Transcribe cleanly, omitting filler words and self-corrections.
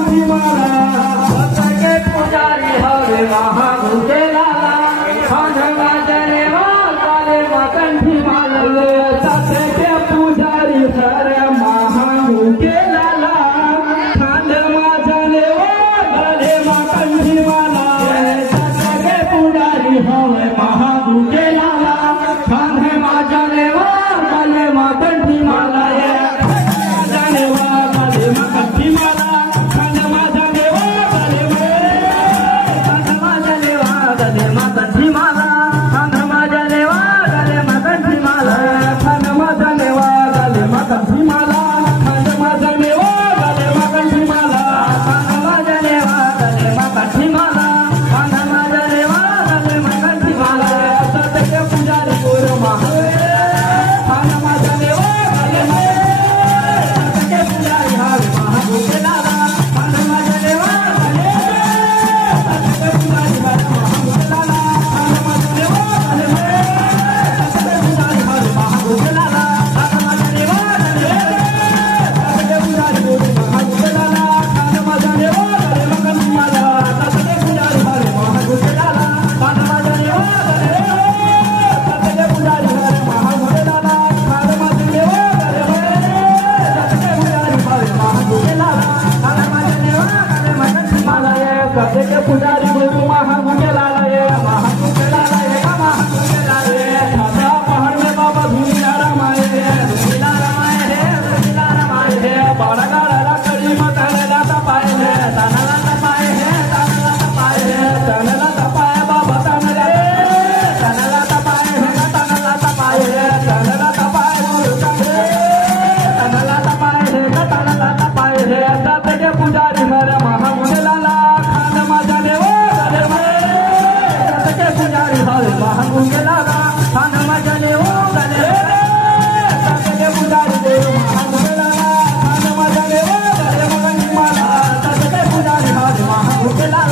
महागुंठी माला सतके पुजारी हवे महागुंठे लाला खांधवा जने वाले मकंठी माला सतके पुजारी हरे महागुंठे लाला खांधवा जने वाले मकंठी माला सतके पुजारी हवे महागुंठे लाला खांधवा जने वाले मकंठी माला पुजारी गुरु महागुंठे लाला ये महागुंठे लाला ये महागुंठे लाला ये खाजा पहाड़ में बाबा धुनीला रमाए है बड़ा गाड़ा कड़ी मताले लाता पाए है तनला तपाए है तनला तपाए है तनला तपाए बाबा तनला तपाए है तनला तपाए है तनला तपाए गुरु तनला तपाए है तनला तपाए है सतके पुजारी हरे महागुंठे लाला महागुंठे लाला खांधवा जने वो गले सतके पुजारी देव महागुंठे लाला खांधवा जने वो गले मकंठी माला सतके पुजारी हरे महागुंठे लाला